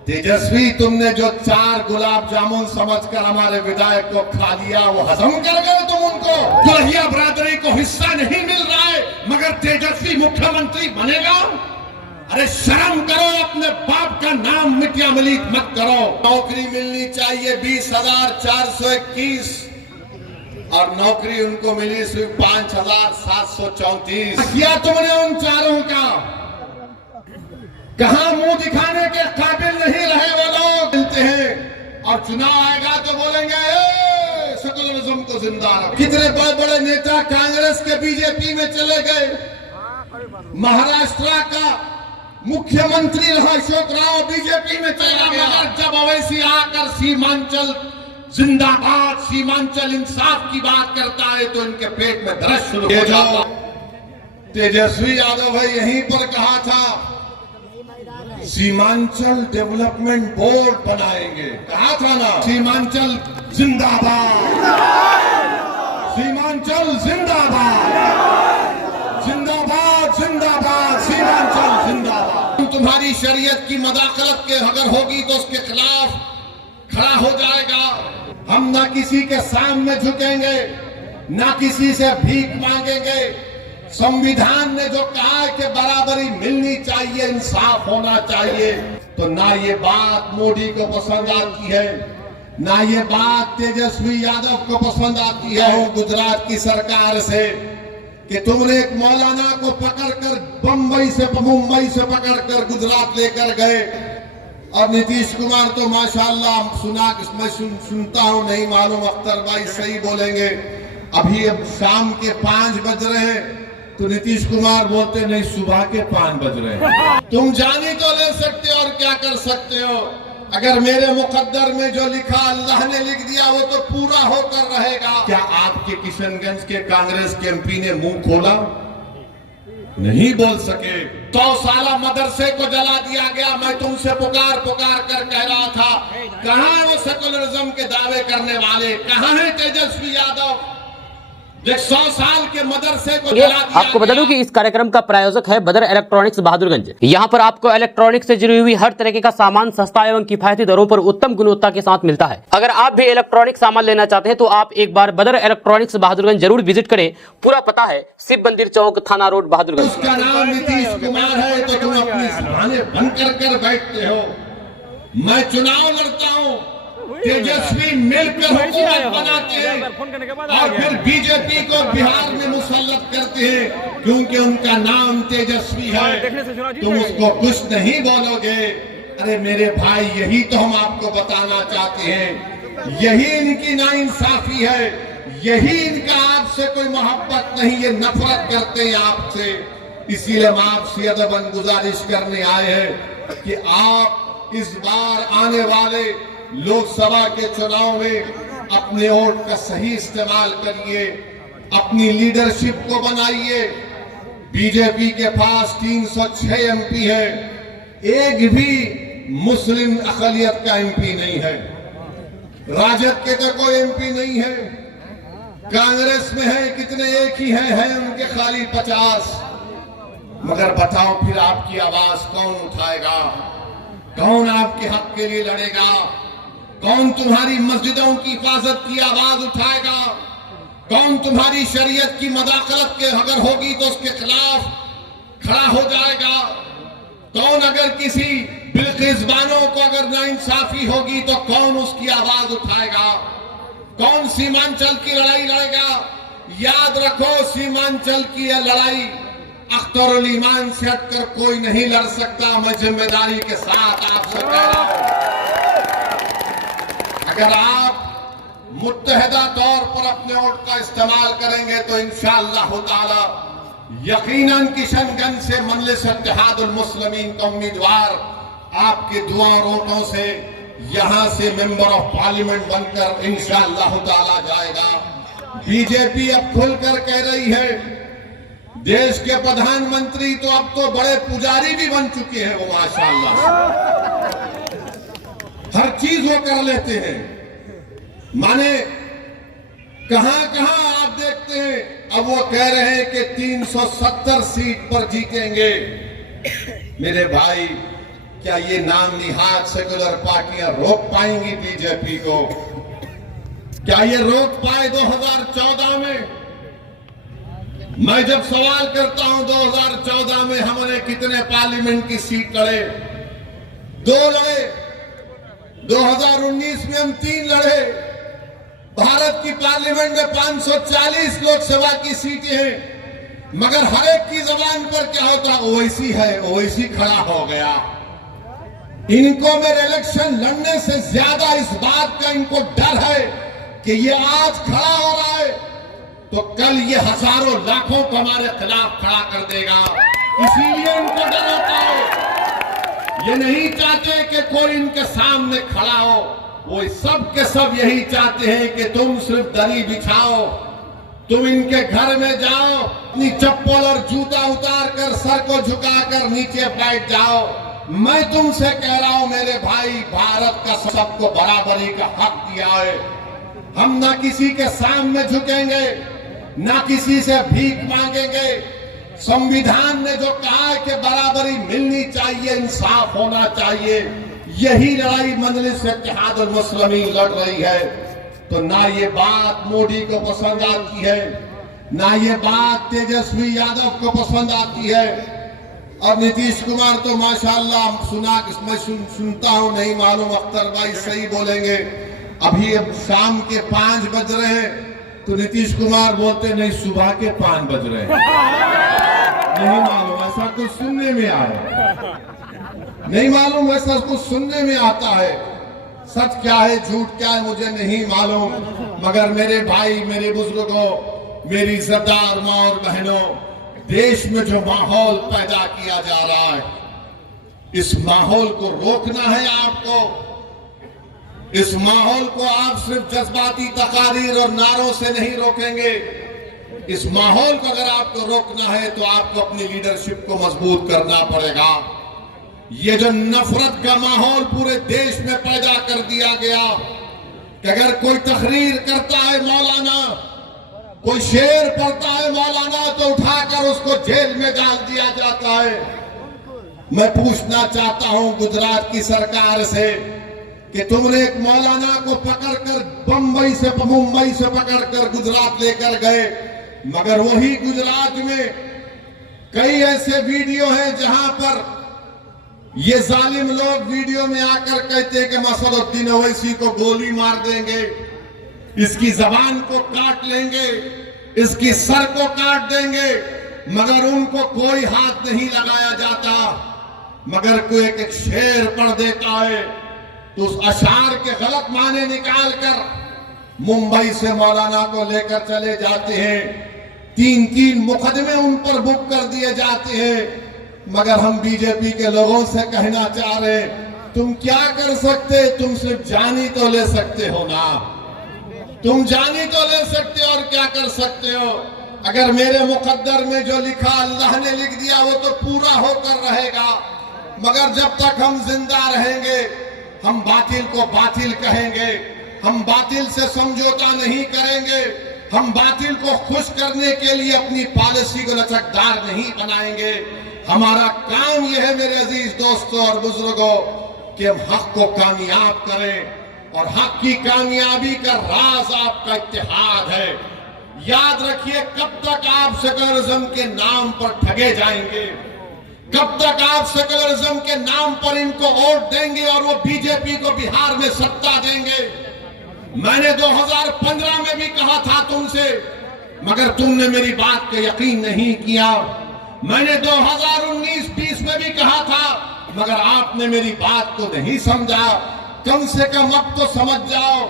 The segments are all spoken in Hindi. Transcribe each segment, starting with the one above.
तेजस्वी, तुमने जो 4 गुलाब जामुन समझकर हमारे विधायक को खा लिया, वो हजम कर गए तुम उनको। दुल्हिया बरादरी को हिस्सा नहीं मिल रहा है, मगर तेजस्वी मुख्यमंत्री बनेगा। अरे शर्म करो, अपने बाप का नाम मिटिया मिलीत मत करो। नौकरी मिलनी चाहिए 20,421 और नौकरी उनको मिली सिर्फ 5,734। किया तुमने उन चारों का? कहां मुंह दिखाने के काबिल नहीं रहे वो लोग। मिलते हैं और चुनाव आएगा तो बोलेंगे सेकुलरिज्म को जिंदा रखो। कितने बहुत बड़े नेता कांग्रेस के बीजेपी में चले गए। महाराष्ट्र का मुख्यमंत्री रहा अशोक राव बीजेपी में चला गया। मगर जब अवैसी आकर सीमांचल जिंदाबाद, सीमांचल इंसाफ की बात करता है तो इनके पेट में दर्द शुरू हो जाता। तेजस्वी यादव भाई यहीं पर कहा था सीमांचल डेवलपमेंट बोर्ड बनाएंगे, कहा था ना। सीमांचल जिंदाबाद, सीमांचल जिंदाबाद, जिंदाबाद जिंदाबाद, सीमांचल जिंदाबाद। तुम्हारी शरीयत की मदाखलत के अगर होगी तो उसके खिलाफ खड़ा हो जाएगा। हम ना किसी के सामने झुकेंगे, ना किसी से भीख मांगेंगे। संविधान ने जो कहा है कि बराबरी मिलनी चाहिए, इंसाफ होना चाहिए, तो ना ये बात मोदी को पसंद आती है, ना ये बात तेजस्वी यादव को पसंद आती है। गुजरात की सरकार से कि तुमने एक मौलाना को पकड़कर मुंबई से पकड़कर गुजरात लेकर गए और नीतीश कुमार तो माशाल्लाह मैं सुनता हूं, नहीं मालूम अख्तर भाई सही बोलेंगे, अभी अब शाम के 5 बज रहे हैं तो नीतीश कुमार बोलते नहीं सुबह के 5 बज रहे हैं। तुम जानी तो ले सकते हो और क्या कर सकते हो। अगर मेरे मुकद्दर में जो लिखा अल्लाह ने लिख दिया वो तो पूरा होकर रहेगा। क्या आपके किशनगंज के कांग्रेस के एमपी ने मुंह खोला? नहीं बोल सके। 100 साला मदरसे को जला दिया गया। मैं तुमसे पुकार कर कह रहा था, कहां है वो सेकुलरिज्म के दावे करने वाले, कहां है तेजस्वी यादव? 100 साल के मदरसे को जला दिया। आपको बता दूं कि इस कार्यक्रम का प्रायोजक है बदर इलेक्ट्रॉनिक्स बहादुरगंज। यहां पर आपको इलेक्ट्रॉनिक्स से जुड़ी हुई हर तरीके का सामान सस्ता एवं किफायती दरों पर उत्तम गुणवत्ता के साथ मिलता है। अगर आप भी इलेक्ट्रॉनिक सामान लेना चाहते हैं तो आप एक बार बदर इलेक्ट्रॉनिक्स बहादुरगंज जरूर विजिट करें। पूरा पता है शिव मंदिर चौक, थाना रोड, बहादुरगंज। उसका नाम नीतीश कुमार है तो तुम अपने बहाने बंद कर बैठते हो। मैं चुनाव लड़ता हूं, तेजस्वी मिलकर हुकूमत बनाते हैं और फिर बीजेपी को बिहार में मुसल्लत करते हैं क्योंकि उनका नाम तेजस्वी है। तुम उसको कुछ नहीं बोलोगे। अरे मेरे भाई, यही तो हम आपको बताना चाहते हैं। यही इनकी नाइंसाफी है, यही इनका आपसे कोई मोहब्बत नहीं, ये नफरत करते हैं आपसे। इसीलिए हम आपसे अदबन गुजारिश करने आए हैं कि आप इस बार आने वाले लोकसभा के चुनाव में अपने वोट का सही इस्तेमाल करिए, अपनी लीडरशिप को बनाइए। बीजेपी के पास 306 एमपी है, एक भी मुस्लिम अकलियत का एमपी नहीं है। राजद के तो कोई एमपी नहीं है। कांग्रेस में है कितने, एक ही है उनके खाली 50। मगर बताओ फिर आपकी आवाज कौन उठाएगा? कौन आपके हक के लिए लड़ेगा? कौन तुम्हारी मस्जिदों की हिफाजत की आवाज उठाएगा? कौन तुम्हारी शरीयत की मदाखलत के अगर होगी तो उसके खिलाफ खड़ा हो जाएगा? कौन अगर किसी बिल्किस बानो को अगर नाइंसाफी होगी तो कौन उसकी आवाज उठाएगा? कौन सीमांचल की लड़ाई लड़ेगा? याद रखो, सीमांचल की यह लड़ाई अख्तरुल ईमान से हटकर कोई नहीं लड़ सकता। मैं जिम्मेदारी के साथ आपसे कह रहा हूं, अगर आप मुत्तहिदा तौर पर अपने वोट का इस्तेमाल करेंगे तो इंशाअल्लाह ताला यकीनन किशनगंज से मजलिस इत्तेहादुल मुस्लिमीन का उम्मीदवार आपके दुआ और वोटों से यहां से मेंबर ऑफ पार्लियामेंट बनकर इंशाअल्लाह ताला जाएगा। बीजेपी अब खुलकर कह रही है, देश के प्रधानमंत्री तो अब तो बड़े पुजारी भी बन चुके हैं वो, माशाअल्लाह हर चीज वो कर लेते हैं। माने कहां कहां आप देखते हैं, अब वो कह रहे हैं कि 370 सीट पर जीतेंगे। मेरे भाई, क्या ये नाम निहाद सेकुलर पार्टियां रोक पाएंगी बीजेपी को? क्या ये रोक पाए 2014 में? मैं जब सवाल करता हूं 2014 में हमने कितने पार्लियामेंट की सीट लड़े? 2 लड़े। 2019 में हम 3 लड़े। भारत की पार्लियामेंट में 540 लोकसभा की सीटें हैं, मगर हर एक की जबान पर क्या होता? ओवैसी है, ओवैसी खड़ा हो गया। इनको मेरे इलेक्शन लड़ने से ज्यादा इस बात का इनको डर है कि ये आज खड़ा हो रहा है तो कल ये हजारों लाखों को हमारे खिलाफ खड़ा कर देगा। इसीलिए इनको डर होता है। ये नहीं चाहते कि कोई इनके सामने खड़ा हो। वो सब के सब यही चाहते हैं कि तुम सिर्फ दरी बिछाओ, तुम इनके घर में जाओ, अपनी चप्पल और जूता उतार कर सर को झुकाकर नीचे बैठ जाओ। मैं तुमसे कह रहा हूं मेरे भाई, भारत का सबको बराबरी का हक दिया है। हम ना किसी के सामने झुकेंगे, ना किसी से भीख मांगेंगे। संविधान ने जो कहा है कि बराबरी मिलनी चाहिए, इंसाफ होना चाहिए, यही लड़ाई मजलिस इत्तेहादुल मुस्लिमीन लड़ रही है। तो ना ये बात मोदी को पसंद आती है, ना ये बात तेजस्वी यादव को पसंद आती है। और नीतीश कुमार तो माशाल्लाह मैं सुनता हूं, नहीं मालूम अख्तर भाई सही बोलेंगे, अभी अब शाम के 5 बज रहे हैं तो नीतीश कुमार बोलते नहीं सुबह के 5 बज रहे हैं। नहीं मालूम, ऐसा कुछ सुनने में आया, नहीं मालूम ऐसा कुछ सुनने में आता है। सच क्या है झूठ क्या है मुझे नहीं मालूम, मगर मेरे भाई, मेरे बुजुर्गों, मेरी इज्जतदार मां और बहनों, देश में जो माहौल पैदा किया जा रहा है, इस माहौल को रोकना है आपको। इस माहौल को आप सिर्फ जज्बाती तकारीर और नारों से नहीं रोकेंगे। इस माहौल को अगर आपको रोकना है तो आपको अपनी लीडरशिप को मजबूत करना पड़ेगा। ये जो नफरत का माहौल पूरे देश में पैदा कर दिया गया कि अगर कोई तकरीर करता है मौलाना, कोई शेर पढ़ता है मौलाना, तो उठाकर उसको जेल में डाल दिया जाता है। मैं पूछना चाहता हूं गुजरात की सरकार से कि तुमने एक मौलाना को पकड़कर मुंबई से पकड़कर गुजरात लेकर गए, मगर वही गुजरात में कई ऐसे वीडियो हैं जहां पर ये जालिम लोग वीडियो में आकर कहते हैं कि मसरुद्दीन ओवैसी को गोली मार देंगे, इसकी जबान को काट लेंगे, इसकी सर को काट देंगे, मगर उनको कोई हाथ नहीं लगाया जाता। मगर कोई एक शेर पढ़ देता है तो उस अशार के गलत माने निकालकर मुंबई से मौलाना को लेकर चले जाते हैं। 3-3 मुकदमे उन पर बुक कर दिए जाते हैं। मगर हम बीजेपी के लोगों से कहना चाह रहे, तुम क्या कर सकते? तुम सिर्फ जानी तो ले सकते हो ना, तुम जानी तो ले सकते हो और क्या कर सकते हो? अगर मेरे मुकद्दर में जो लिखा अल्लाह ने लिख दिया वो तो पूरा होकर रहेगा, मगर जब तक हम जिंदा रहेंगे हम बातिल को बातिल कहेंगे, हम बातिल से समझौता नहीं करेंगे, हम बातिल को खुश करने के लिए अपनी पॉलिसी को लचकदार नहीं बनाएंगे। हमारा काम यह है मेरे अजीज दोस्तों और बुजुर्गों कि हम हक को कामयाब करें, और हक की कामयाबी का राज आपका इत्तेहाद है। याद रखिए, कब तक आप सेकुलरिज्म के नाम पर ठगे जाएंगे? कब तक आप सेकुलरिज्म के नाम पर इनको वोट देंगे और वो बीजेपी को बिहार में सत्ता देंगे? मैंने 2015 में भी कहा था तुमसे, मगर तुमने मेरी बात पे यकीन नहीं किया। मैंने 2019-20 में भी कहा था, मगर आपने मेरी बात को नहीं समझा। कम से कम अब तो समझ जाओ।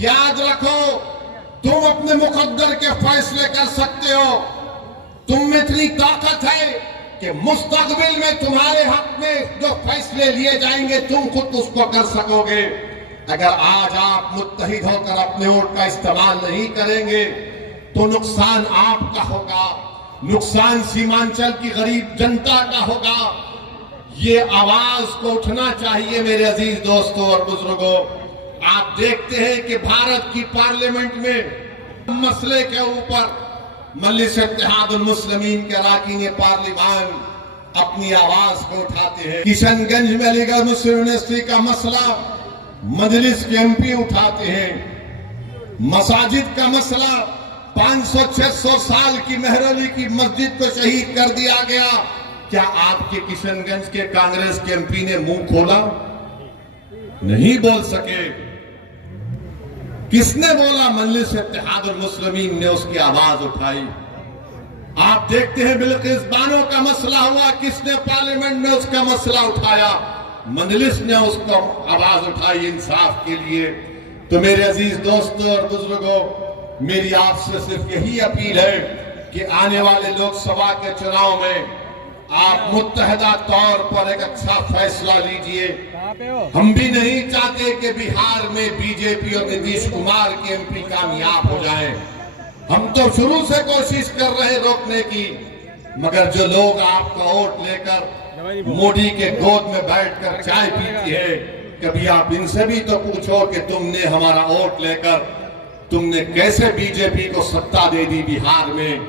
याद रखो, तुम अपने मुकद्दर के फैसले कर सकते हो। तुम में इतनी ताकत है कि मुस्तकबिल में तुम्हारे हक में जो फैसले लिए जाएंगे तुम खुद उसको कर सकोगे। अगर आज आप मुत्तहिद होकर अपने वोट का इस्तेमाल नहीं करेंगे तो नुकसान आपका होगा, नुकसान सीमांचल की गरीब जनता का होगा। ये आवाज को उठना चाहिए मेरे अजीज दोस्तों और बुजुर्गों। आप देखते हैं कि भारत की पार्लियामेंट में मसले के ऊपर मजलिस इत्तेहादुल मुस्लिमीन के अरकान पार्लिमान अपनी आवाज को उठाते हैं। किशनगंज में अलीगढ़ मुस्लिम यूनिवर्सिटी का मसला मजलिस के एमपी उठाते हैं। मसाजिद का मसला 500-600 साल की मेहरली की मस्जिद को शहीद कर दिया गया। क्या आपके किशनगंज के कांग्रेस के एमपी ने मुंह खोला? नहीं बोल सके। किसने बोला? मजलिस इत्तेहादुल मुस्लिमीन ने उसकी आवाज उठाई। आप देखते हैं बिल्किस बानो का मसला हुआ, किसने पार्लियामेंट में उसका मसला उठाया? मजलिस ने उसको आवाज उठाई इंसाफ के लिए। तो मेरे अजीज दोस्तों और बुजुर्गों, मेरी आपसे सिर्फ यही अपील है कि आने वाले लोकसभा के चुनाव में आप मुत्तहदा तौर पर एक अच्छा फैसला लीजिए। हम भी नहीं चाहते कि बिहार में बीजेपी और नीतीश कुमार के एमपी कामयाब हो जाएं। हम तो शुरू से कोशिश कर रहे रोकने की, मगर जो लोग आपका वोट लेकर मोदी के गोद में बैठकर चाय पीती है, कभी आप इनसे भी तो पूछो कि तुमने हमारा वोट लेकर तुमने कैसे बीजेपी को सत्ता दे दी बिहार में।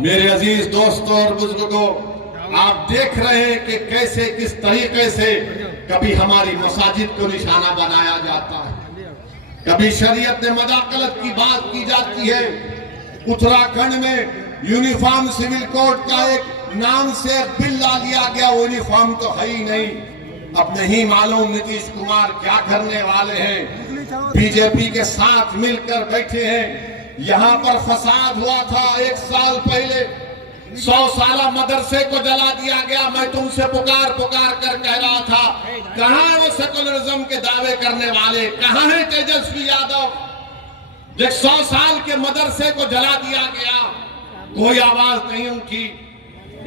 मेरे अजीज दोस्तों और बुजुर्गों, आप देख रहे हैं कि कैसे किस तरीके से कभी हमारी मसाजिद को निशाना बनाया जाता है, कभी शरीयत में मदाखलत की बात की जाती है। उत्तराखंड में यूनिफॉर्म सिविल कोड का एक नाम से एक बिल ला लिया गया, यूनिफॉर्म तो है ही नहीं। अब नहीं मालूम नीतीश कुमार क्या करने वाले हैं। बीजेपी के साथ मिलकर बैठे हैं। यहां पर फसाद हुआ था 1 साल पहले, 100 साला मदरसे को जला दिया गया। मैं तुमसे पुकार कर कह रहा था, कहां है वो सेकुलरिज्म के दावे करने वाले? कहां है तेजस्वी यादव? 100 साल के मदरसे को जला दिया गया, कोई आवाज नहीं उठी।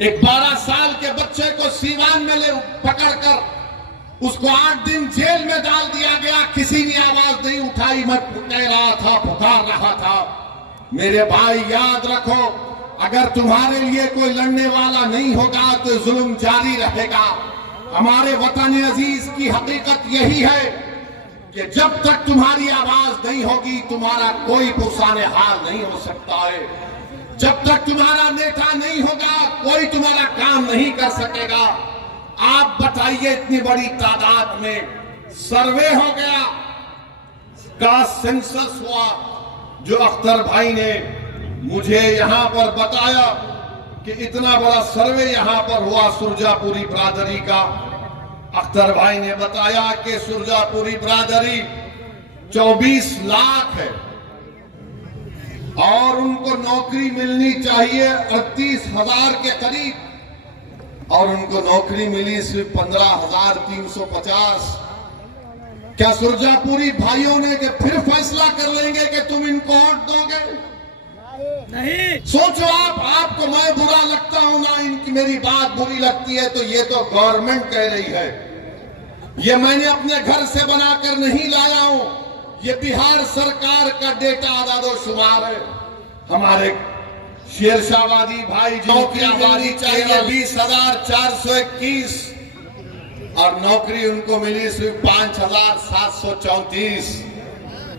एक 12 साल के बच्चे को सीवान में ले पकड़कर उसको 8 दिन जेल में डाल दिया गया, किसी ने आवाज नहीं उठाई। मैं कह रहा था, पुकार रहा था। मेरे भाई याद रखो, अगर तुम्हारे लिए कोई लड़ने वाला नहीं होगा तो जुल्म जारी रहेगा। हमारे वतन अजीज की हकीकत यही है कि जब तक तुम्हारी आवाज नहीं होगी, तुम्हारा कोई पुरसाने हाल नहीं हो सकता है। जब तक तुम्हारा नेता नहीं होगा, कोई तुम्हारा काम नहीं कर सकेगा। आप बताइए, इतनी बड़ी तादाद में सर्वे हो गया, कास्ट सेंसस हुआ, जो अख्तर भाई ने मुझे यहां पर बताया कि इतना बड़ा सर्वे यहां पर हुआ सुरजापुरी बिरादरी का। अख्तर भाई ने बताया कि सुरजापुरी बिरादरी 24 लाख है और उनको नौकरी मिलनी चाहिए 38,000 के करीब, और उनको नौकरी मिली सिर्फ 15,350। क्या सुरजापुरी भाइयों ने कि फिर फैसला कर लेंगे कि तुम इनको वोट दोगे? नहीं। सोचो आपको मैं बुरा लगता हूं ना, इनकी मेरी बात बुरी लगती है तो ये तो गवर्नमेंट कह रही है। ये मैंने अपने घर से बनाकर नहीं लाया हूं, ये बिहार सरकार का डेटा आदादोशुमार है। हमारे शेरशाहवादी भाई जो की आबादी चाहिए 20,421 और नौकरी उनको मिली सिर्फ 5,734।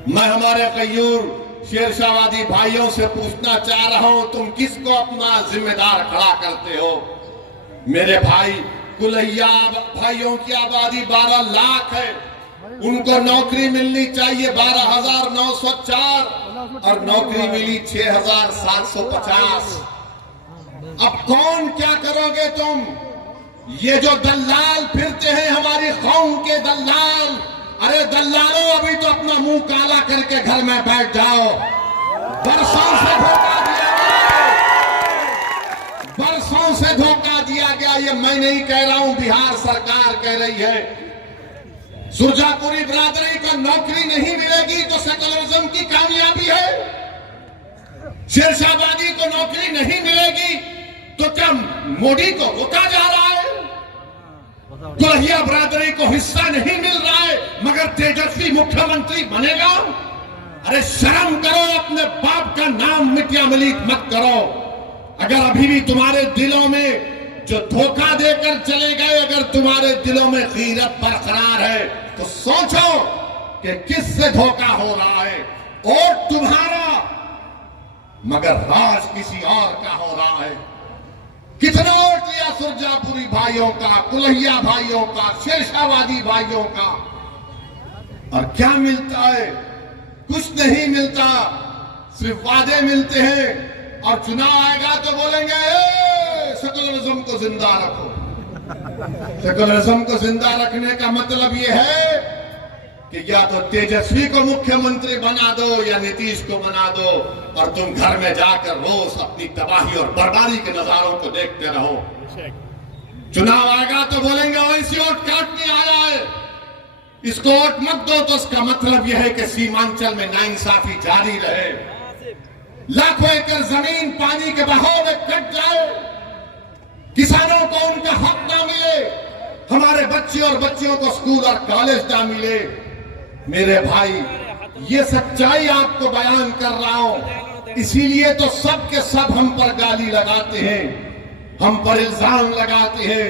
मैं हमारे कयूर शेरशाहवादी भाइयों से पूछना चाह रहा हूं, तुम किसको अपना जिम्मेदार खड़ा करते हो? मेरे भाई, कुलैया भाइयों की आबादी 12 लाख है, उनको नौकरी मिलनी चाहिए 12,904 और नौकरी मिली 6,750। अब कौन क्या करोगे तुम? ये जो दल्लाल फिरते हैं, हमारी कौम के दल्लाल, अरे दल्लालों, अभी तो अपना मुंह काला करके घर में बैठ जाओ। बरसों से धोखा दिया गया, बरसों से धोखा दिया गया। ये मैं नहीं कह रहा हूं, बिहार सरकार कह रही है। सुरजापुरी बिरादरी को नौकरी नहीं मिलेगी तो सेकुलरिज्म की कामयाबी है। शेरशाहवादी को नौकरी नहीं मिलेगी तो क्या मोदी को रोका जा रहा है? कुलैया बिरादरी को हिस्सा नहीं मिल रहा है मगर तेजस्वी मुख्यमंत्री बनेगा? अरे शर्म करो, अपने बाप का नाम मिटिया मिलीत मत करो। अगर अभी भी तुम्हारे दिलों में जो धोखा देकर चले गए, अगर तुम्हारे दिलों में गीरत बरकरार है तो सोचो कि किससे धोखा हो रहा है। वोट तुम्हारा मगर राज किसी और का हो रहा है। कितना वोट दिया सुरजापुरी भाइयों का, कुल्हिया भाइयों का, शेरशाहवादी भाइयों का, और क्या मिलता है? कुछ नहीं मिलता, सिर्फ वादे मिलते हैं। और चुनाव आएगा तो बोलेंगे सेकुलरिज्म को जिंदा रखो। सेकुलरिज्म को जिंदा रखने का मतलब यह है कि या तो तेजस्वी को मुख्यमंत्री बना दो या नीतीश को बना दो, और तुम घर में जाकर रोज अपनी तबाही और बर्बादी के नजारों को देखते रहो। चुनाव आएगा तो बोलेंगे वैसी वोट काटने आया है, इसको वोट मत दो। तो इसका मतलब यह है कि सीमांचल में नाइंसाफी जारी रहे, लाखों एकड़ जमीन पानी के बहाव में कट जाए, किसानों को उनका हक ना मिले, हमारे बच्चे और बच्चियों को स्कूल और कॉलेज ना मिले। मेरे भाई, ये सच्चाई आपको बयान कर रहा हूं, इसीलिए तो सब के सब हम पर गाली लगाते हैं, हम पर इल्जाम लगाते हैं।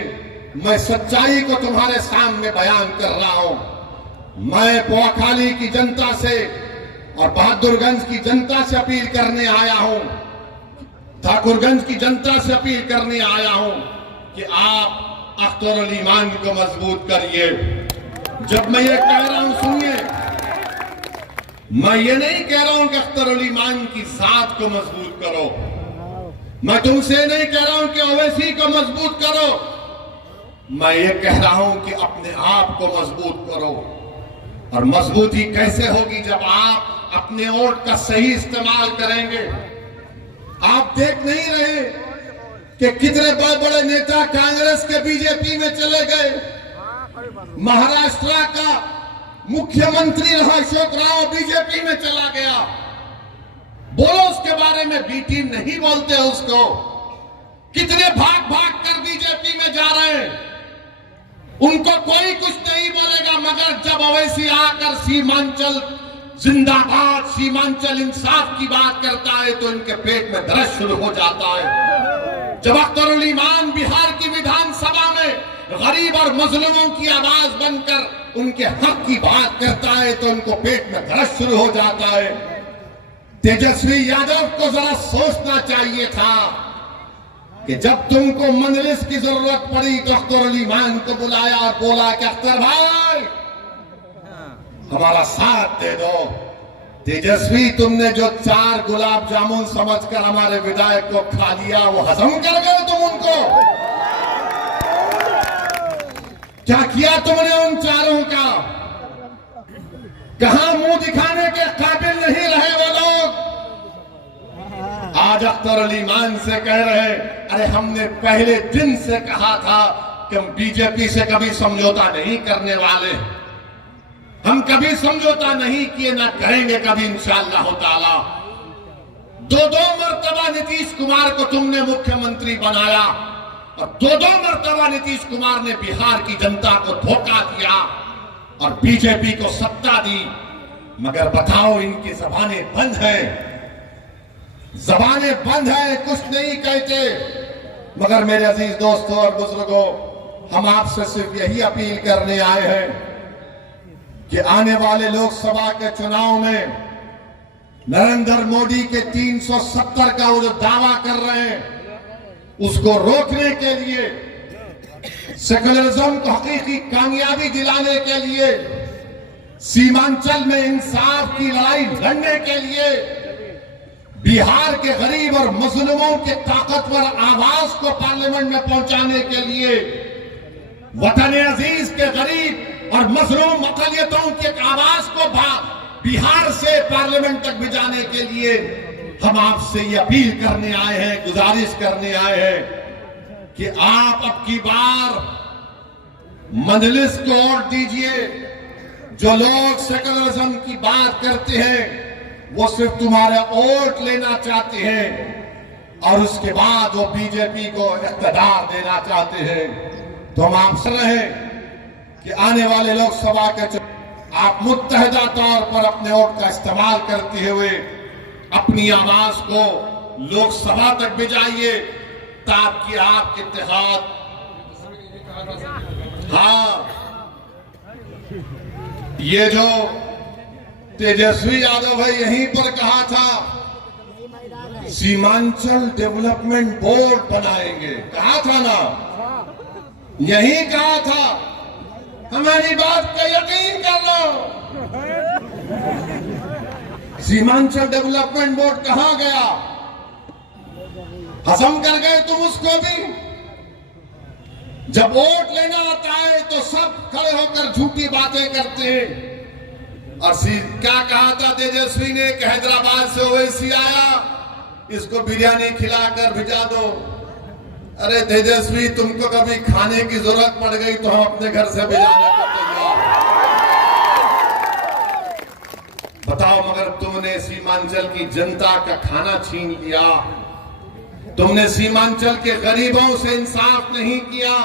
मैं सच्चाई को तुम्हारे सामने बयान कर रहा हूं। मैं पोखाली की जनता से और बहादुरगंज की जनता से अपील करने आया हूं, ठाकुरगंज की जनता से अपील करने आया हूं कि आप अख्तर अली ईमान को मजबूत करिए। जब मैं ये कह रहा हूं, सुनिए, मैं ये नहीं कह रहा हूं कि अख्तर अली ईमान की जात को मजबूत करो, मैं तुमसे नहीं कह रहा हूं कि ओवैसी को मजबूत करो, मैं ये कह रहा हूं कि अपने आप को मजबूत करो। और मजबूती कैसे होगी? जब आप अपने वोट का सही इस्तेमाल करेंगे। आप देख नहीं रहे कि कितने बड़े बड़े नेता कांग्रेस के बीजेपी में चले गए। महाराष्ट्र का मुख्यमंत्री रहा अशोक राव बीजेपी में चला गया। बोलो उसके बारे में, बी टीम नहीं बोलते उसको। कितने भाग भाग कर बीजेपी में जा रहे हैं, उनको कोई कुछ नहीं बोलेगा। मगर जब ओवैसी आकर सीमांचल जिंदाबाद, सीमांचल इंसाफ की बात करता है तो इनके पेट में दर्द शुरू हो जाता है। जब अख्तर अली ईमान बिहार की विधानसभा में गरीब और मजलूमों की आवाज बनकर उनके हक की बात करता है तो उनको पेट में दर्द शुरू हो जाता है। तेजस्वी यादव को जरा सोचना चाहिए था कि जब तुमको मंजलिस की जरूरत पड़ी तो अख्तर अली ईमान को बुलाया और बोला कि अख्तर भाई हमारा साथ दे दो। तेजस्वी, तुमने जो 4 गुलाब जामुन समझकर हमारे विधायक को खा लिया, वो हजम कर गए तुम उनको। क्या किया तुमने उन 4 का? कहां मुंह दिखाने के काबिल नहीं रहे वो लोग। आज अख्तर अली ईमान से कह रहे, अरे हमने पहले दिन से कहा था कि हम बीजेपी से कभी समझौता नहीं करने वाले, हम कभी समझौता नहीं किए, ना करेंगे कभी इंशाअल्लाह ताला। 2 मर्तबा नीतीश कुमार को तुमने मुख्यमंत्री बनाया और 2 मर्तबा नीतीश कुमार ने बिहार की जनता को धोखा दिया और बीजेपी को सत्ता दी। मगर बताओ, इनकी जबानें बंद है, जबानें बंद है, कुछ नहीं कहते। मगर मेरे अजीज दोस्तों और बुजुर्गों, हम आपसे सिर्फ यही अपील करने आए हैं कि आने वाले लोकसभा के चुनाव में नरेंद्र मोदी के 370 का वो जो दावा कर रहे हैं, उसको रोकने के लिए, सेकुलरिज्म को हकीकी कामयाबी दिलाने के लिए, सीमांचल में इंसाफ की लड़ाई लड़ने के लिए, बिहार के गरीब और मजलूमों के ताकतवर आवाज को पार्लियामेंट में पहुंचाने के लिए, वतन अजीज के गरीब और मजलूम अकलियतों की आवाज को बिहार से पार्लियामेंट तक भिजाने के लिए हम आपसे ये अपील करने आए हैं, गुजारिश करने आए हैं कि आप अब की बार मजलिस को वोट दीजिए। जो लोग सेकुलरिज्म की बात करते हैं वो सिर्फ तुम्हारा वोट लेना चाहते हैं और उसके बाद वो बीजेपी को इख्तियार देना चाहते हैं। तो हम आपसे रहे कि आने वाले लोकसभा के आप मुत्तहिदा तौर पर अपने वोट का इस्तेमाल करते हुए अपनी आवाज को लोकसभा तक भिजाइए ताकि आपके इत्तेहाद, हाँ, ये जो तेजस्वी यादव है यहीं पर कहा था सीमांचल डेवलपमेंट बोर्ड बनाएंगे, कहा था ना, यही कहा था। हमारी बात का यकीन कर लो। सीमांचल डेवलपमेंट बोर्ड कहां गया? हजम कर गए तुम उसको भी। जब वोट लेना आता है तो सब खड़े होकर झूठी बातें करते हैं। और क्या कहा था तेजस्वी ने कि हैदराबाद से ओवैसी आया, इसको बिरयानी खिलाकर भिजा दो। अरे तेजस्वी, तुमको कभी खाने की जरूरत पड़ गई तो हम अपने घर से भिजाने को तैयार। बताओ, मगर तुमने सीमांचल की जनता का खाना छीन लिया। तुमने सीमांचल के गरीबों से इंसाफ नहीं किया।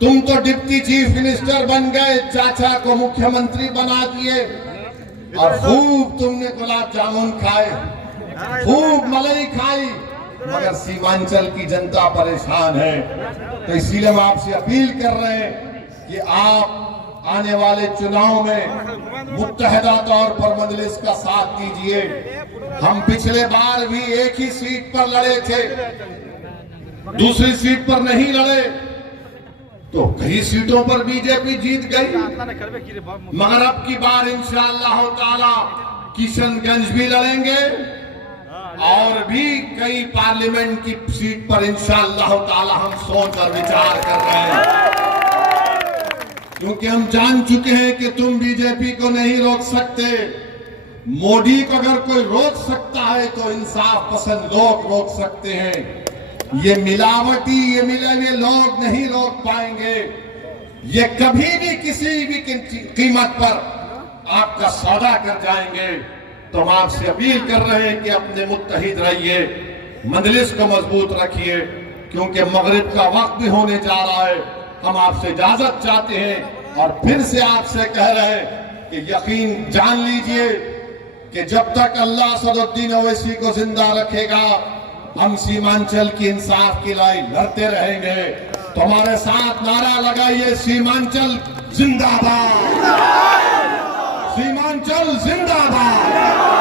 तुम तो डिप्टी चीफ मिनिस्टर बन गए, चाचा को मुख्यमंत्री बना दिए और खूब तुमने गुलाब जामुन खाए, खूब मलाई खाई, मगर सीमांचल की जनता परेशान है। तो इसीलिए हम आपसे अपील कर रहे हैं कि आप आने वाले चुनाव में मुत्तहदा तौर पर मजलिस का साथ दीजिए। हम पिछले बार भी एक ही सीट पर लड़े थे, दूसरी सीट पर नहीं लड़े, तो कई सीटों पर बीजेपी जीत गई। मगर अब की बार इंशाअल्लाह ताला किशनगंज भी लड़ेंगे और भी कई पार्लियामेंट की सीट पर इंशाअल्लाह ताला हम सोच और विचार कर रहे हैं, क्योंकि हम जान चुके हैं कि तुम बीजेपी को नहीं रोक सकते। मोदी को अगर कोई रोक सकता है तो इंसाफ पसंद लोग रोक सकते हैं। ये मिलावटी, ये मिले हुए लोग नहीं रोक पाएंगे। ये कभी भी किसी भी कीमत पर आपका सौदा कर जाएंगे। तो हम आपसे अपील कर रहे हैं कि अपने मुत्तहिद रहिए, मजलिस को मजबूत रखिए, क्योंकि मगरिब का वक्त भी होने जा रहा है। हम आपसे इजाजत चाहते हैं और फिर से आपसे कह रहे हैं कि यकीन जान लीजिए कि जब तक अल्लाह असदुद्दीन ओवैसी को जिंदा रखेगा, हम सीमांचल की इंसाफ की लड़ाई लड़ते रहेंगे। तो हमारे साथ नारा लगाइए, सीमांचल जिंदाबाद, सीमांचल जिंदाबाद।